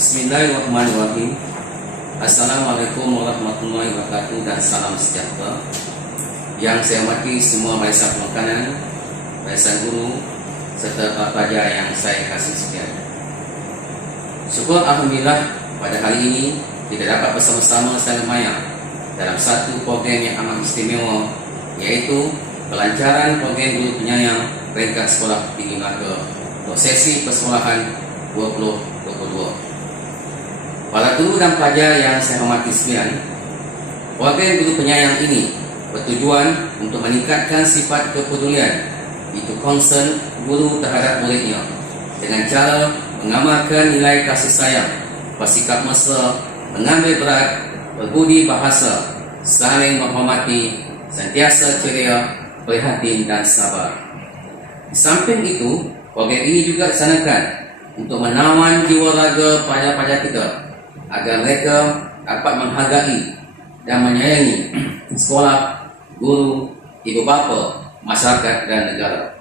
Bismillahirrahmanirrahim. Assalamualaikum warahmatullahi wabarakatuh dan salam sejahtera. Yang saya hormati semua barisan pemakanan, barisan guru serta para pelajar yang saya kasih sekalian. Syukur Alhamdulillah pada hari ini kita dapat bersama-sama saling maya dalam satu program yang amat istimewa, yaitu pelancaran program guru penyayang peringkat sekolah tinggi Melaka untuk sesi persekolahan 2022. Para guru dan pelajar yang saya hormati sekalian, program guru penyayang ini bertujuan untuk meningkatkan sifat kepedulian, itu concern guru terhadap muridnya, dengan cara mengamalkan nilai kasih sayang, bersikap mesra, mengambil berat, berbudi bahasa, saling menghormati, sentiasa ceria, prihatin dan sabar. Di samping itu, program ini juga disanakan untuk menawan jiwa raga pelajar-pelajar kita agar mereka dapat menghargai dan menyayangi sekolah, guru, ibu bapa, masyarakat dan negara.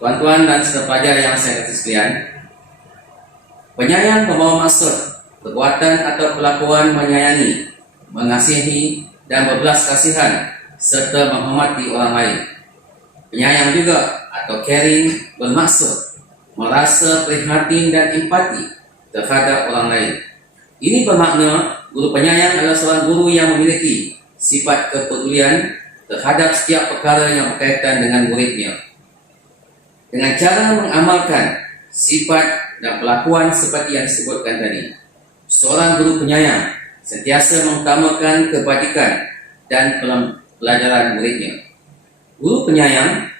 Tuan-tuan dan saudara pelajar yang saya kasih sekalian, penyayang membawa maksud perbuatan atau kelakuan menyayangi, mengasihi dan berbelas kasihan serta menghormati orang lain. Penyayang juga atau caring bermaksud merasa prihatin dan empati terhadap orang lain. Ini bermakna guru penyayang adalah seorang guru yang memiliki sifat kepedulian terhadap setiap perkara yang berkaitan dengan muridnya. Dengan cara mengamalkan sifat dan pelakuan seperti yang disebutkan tadi, seorang guru penyayang sentiasa mengutamakan kebajikan dan pelajaran muridnya. Guru penyayang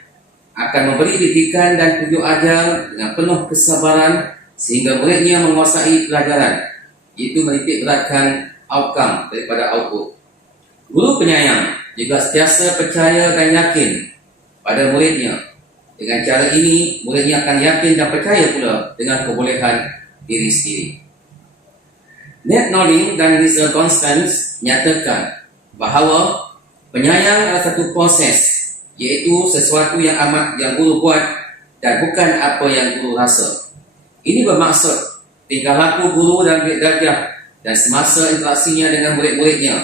akan memberi didikan dan tunjuk ajar dengan penuh kesabaran sehingga muridnya menguasai pelajaran. Itu menitik beratkan outcome daripada output. Guru penyayang juga sentiasa percaya dan yakin pada muridnya. Dengan cara ini, muridnya akan yakin dan percaya pula dengan kebolehan diri sendiri. Ned Nodding dan Lisa Constance nyatakan bahawa penyayang adalah satu proses, iaitu sesuatu yang guru buat dan bukan apa yang guru rasa. Ini bermaksud tingkah laku guru dan darjah dan semasa interaksinya dengan murid-muridnya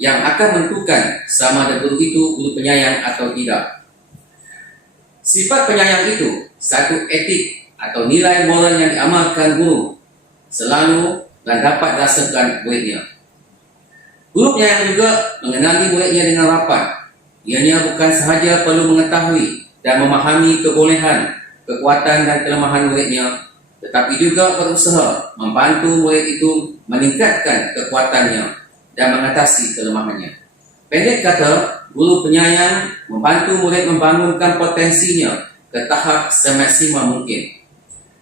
yang akan menentukan sama ada guru itu guru penyayang atau tidak. Sifat penyayang itu satu etik atau nilai moral yang diamalkan guru selalu dan dapat dirasakan muridnya. Guru penyayang juga mengenali muridnya dengan rapat. Ianya bukan sahaja perlu mengetahui dan memahami kebolehan, kekuatan dan kelemahan muridnya, tetapi juga berusaha membantu murid itu meningkatkan kekuatannya dan mengatasi kelemahannya. Pendek kata, guru penyayang membantu murid membangunkan potensinya ke tahap semaksimal mungkin.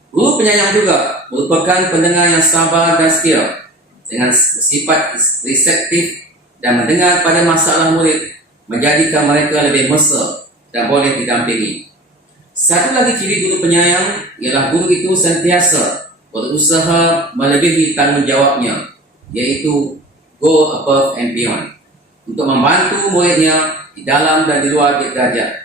Guru penyayang juga merupakan pendengar yang sabar dan setia, dengan sifat reseptif dan mendengar pada masalah murid, menjadikan mereka lebih mesra dan boleh didampingi. Satu lagi ciri guru penyayang ialah guru itu sentiasa berusaha melebihi tanggungjawabnya, yaitu go above and beyond, untuk membantu muridnya di dalam dan di luar darjah.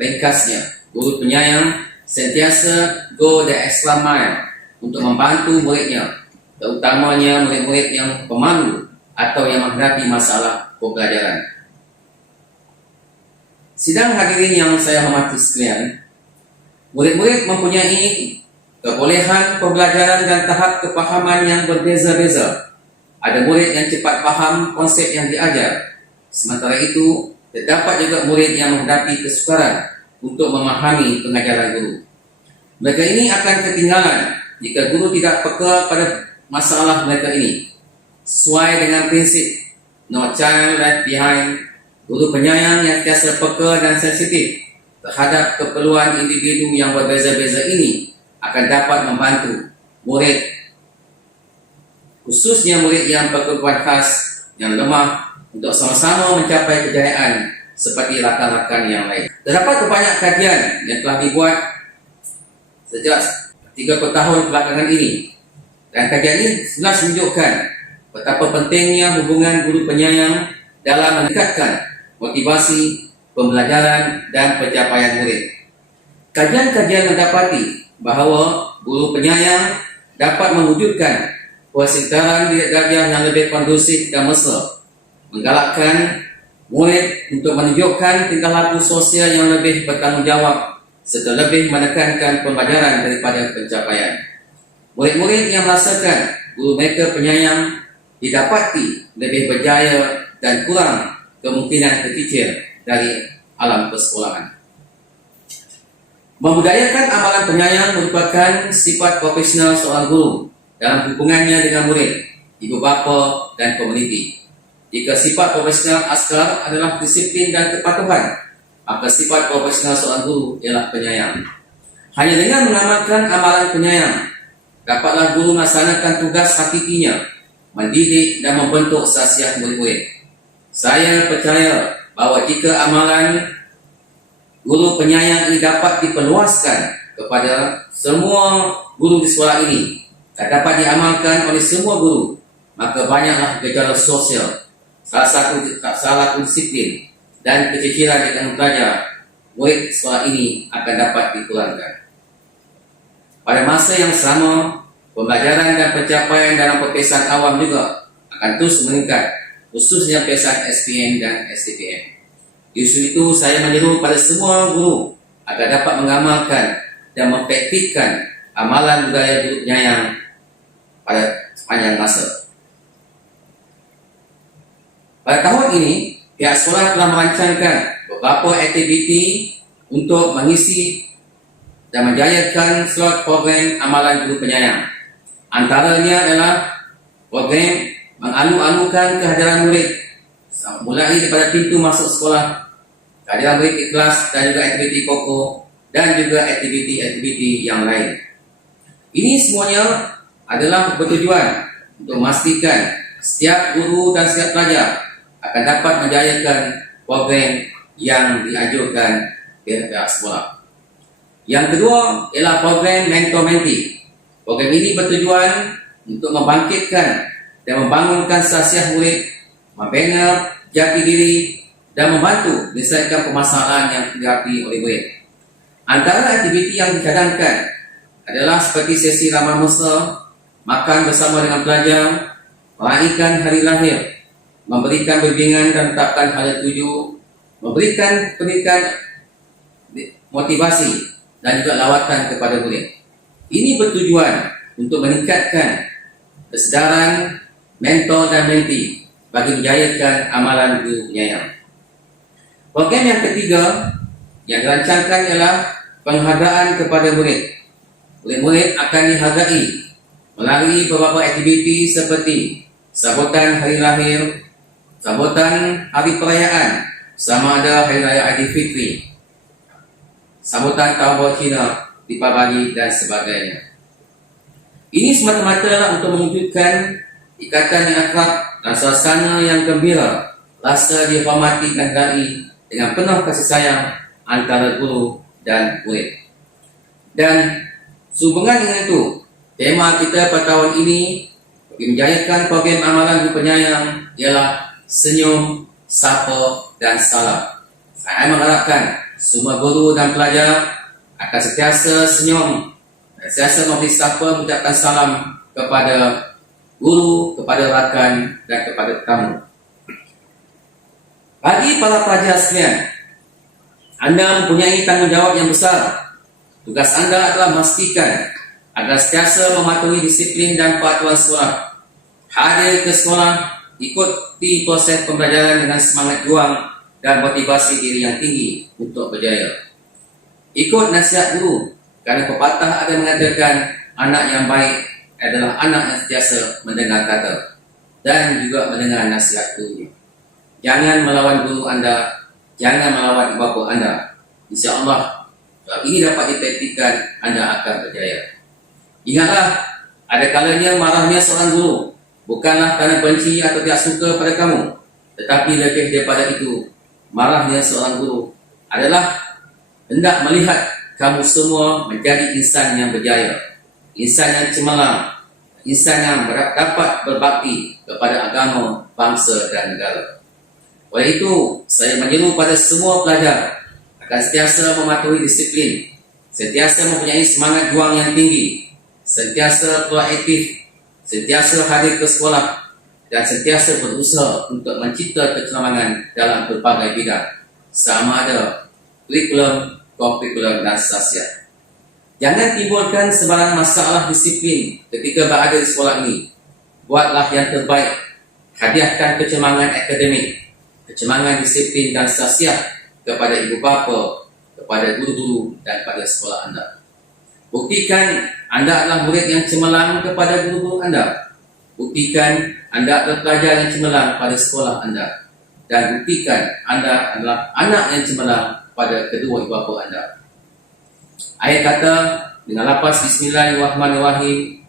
Ringkasnya, guru penyayang sentiasa go the extra mile untuk membantu muridnya, terutamanya murid-murid yang pemalu atau yang menghadapi masalah pembelajaran. Sidang hadirin yang saya hormati sekalian, murid-murid mempunyai kebolehan pembelajaran dan tahap kepahaman yang berbeza-beza. Ada murid yang cepat faham konsep yang diajar. Sementara itu, terdapat juga murid yang menghadapi kesukaran untuk memahami pengajaran guru. Mereka ini akan ketinggalan jika guru tidak peka pada masalah mereka ini. Sesuai dengan prinsip no child left behind, guru penyayang yang sentiasa peka dan sensitif terhadap keperluan individu yang berbeza-beza ini akan dapat membantu murid, khususnya murid yang berkebutuhan khas yang lemah, untuk sama-sama mencapai kejayaan seperti rakan-rakan yang lain. Terdapat banyak kajian yang telah dibuat sejak 30 tahun belakangan ini, dan kajian ini jelas menunjukkan betapa pentingnya hubungan guru penyayang dalam meningkatkan motivasi pembelajaran dan pencapaian murid. Kajian-kajian mendapati bahawa guru penyayang dapat mewujudkan persekitaran darjah yang lebih kondusif dan mesra, menggalakkan murid untuk menunjukkan tingkah laku sosial yang lebih bertanggungjawab serta lebih menekankan pembelajaran daripada pencapaian. Murid-murid yang merasakan guru mereka penyayang didapati lebih berjaya dan kurang kemungkinan terkikir dari alam persekolahan. Membudayakan amalan penyayang merupakan sifat profesional seorang guru dalam hubungannya dengan murid, ibu bapa dan komuniti. Jika sifat profesional askar adalah disiplin dan kepatuhan, maka sifat profesional seorang guru ialah penyayang. Hanya dengan mengamalkan amalan penyayang, dapatlah guru melaksanakan tugas hakikinya, mendidik dan membentuk sasiah murid-murid. Saya percaya bahawa jika amalan guru penyayang ini dapat diperluaskan kepada semua guru di sekolah ini dan dapat diamalkan oleh semua guru, maka banyaklah gejala sosial, salah satu disiplin dan keciciran dengan belajar murid sekolah ini akan dapat dikurangkan. Pada masa yang sama, pembelajaran dan pencapaian dalam perpisahan awam juga akan terus meningkat, khususnya perpisahan SPM dan STPM. Justru itu saya menyeru pada semua guru agar dapat mengamalkan dan mempraktikkan amalan budaya guru penyayang pada sepanjang masa. Pada tahun ini, pihak sekolah telah merancangkan beberapa aktiviti untuk mengisi dan menjayakan slot program amalan guru penyayang. Antaranya adalah program mengalu-alukan kehadiran murid mulai daripada pintu masuk sekolah, kehadiran murid di kelas dan juga aktiviti koko dan juga aktiviti-aktiviti yang lain. Ini semuanya adalah bertujuan untuk memastikan setiap guru dan setiap pelajar akan dapat menjayakan program yang dianjurkan pihak sekolah. Yang kedua ialah program mentor-mentee. Program ini bertujuan untuk membangkitkan dan membangunkan sasiah murid, membina jati diri dan membantu menyelesaikan permasalahan yang dihadapi oleh murid. Antara aktiviti yang dicadangkan adalah seperti sesi ramah mesra, makan bersama dengan pelajar, meraihkan hari lahir, memberikan bimbingan dan menetapkan hal tuju, memberikan pendidikan motivasi dan juga lawatan kepada murid. Ini bertujuan untuk meningkatkan kesedaran mentor dan mentee bagi menjayakan amalan guru penyayang. Program yang ketiga yang dirancangkan ialah penghargaan kepada murid. Murid-murid akan dihargai melalui beberapa aktiviti seperti sambutan hari lahir, sambutan hari perayaan, sama ada hari raya Aidilfitri, sambutan tahun baru Cina, Deepavali dan sebagainya. Ini semata-mata untuk mewujudkan ikatan yang akrab dan suasana yang gembira, rasa dihormati dan dihargai dengan penuh kasih sayang antara guru dan murid. Dan sehubungan dengan itu, tema kita pada tahun ini bagi menjayakan program amalan guru penyayang ialah senyum, sapa dan salam. Saya mengharapkan semua guru dan pelajar akan sentiasa senyum dan sentiasa memberi sapa, mengucapkan salam kepada guru, kepada rakan dan kepada tamu. Bagi para pelajar sekalian, anda mempunyai tanggungjawab yang besar. Tugas anda adalah memastikan agar sentiasa mematuhi disiplin dan peraturan sekolah. Hadir ke sekolah, ikuti proses pembelajaran dengan semangat juang dan motivasi diri yang tinggi untuk berjaya. Ikut nasihat guru, kerana pepatah ada mengatakan anak yang baik adalah anak yang sentiasa mendengar kata dan juga mendengar nasihat guru. Jangan melawan guru anda, jangan melawan bapa anda. InsyaAllah, kalau ini dapat dipraktikkan, anda akan berjaya. Ingatlah, ada kalanya marahnya seorang guru bukanlah kerana benci atau tidak suka pada kamu, tetapi lebih daripada itu, marahnya seorang guru adalah hendak melihat kamu semua menjadi insan yang berjaya, insan yang cemerlang, insan yang dapat berbakti kepada agama, bangsa dan negara. Oleh itu, saya menyeru pada semua pelajar agar sentiasa mematuhi disiplin, sentiasa mempunyai semangat juang yang tinggi, sentiasa proaktif, sentiasa hadir ke sekolah, dan sentiasa berusaha untuk mencipta kecerdasan dalam berbagai bidang, sama ada kurikulum, kurikulum dan sosial. Jangan timbulkan sebarang masalah disiplin ketika berada di sekolah ini. Buatlah yang terbaik. Hadiahkan kecerdasan akademik, kecerdasan disiplin dan sosial kepada ibu bapa, kepada guru-guru dan pada sekolah anda. Buktikan anda adalah murid yang cemerlang kepada guru-guru anda. Buktikan anda adalah pelajar yang cemerlang pada sekolah anda. Dan buktikan anda adalah anak yang cemerlang pada kedua ibu bapa anda. Ayat kata dengan lapas Bismillahirrahmanirrahim,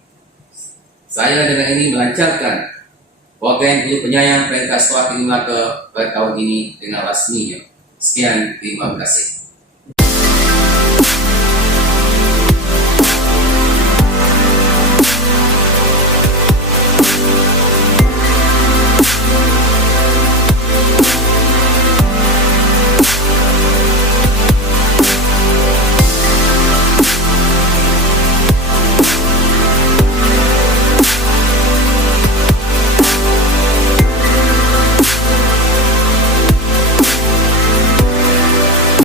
saya dengan ini melancarkan program guru penyayang peringkat sekolah tinggi Melaka pada tahun ini dengan rasminya. Sekian, terima kasih.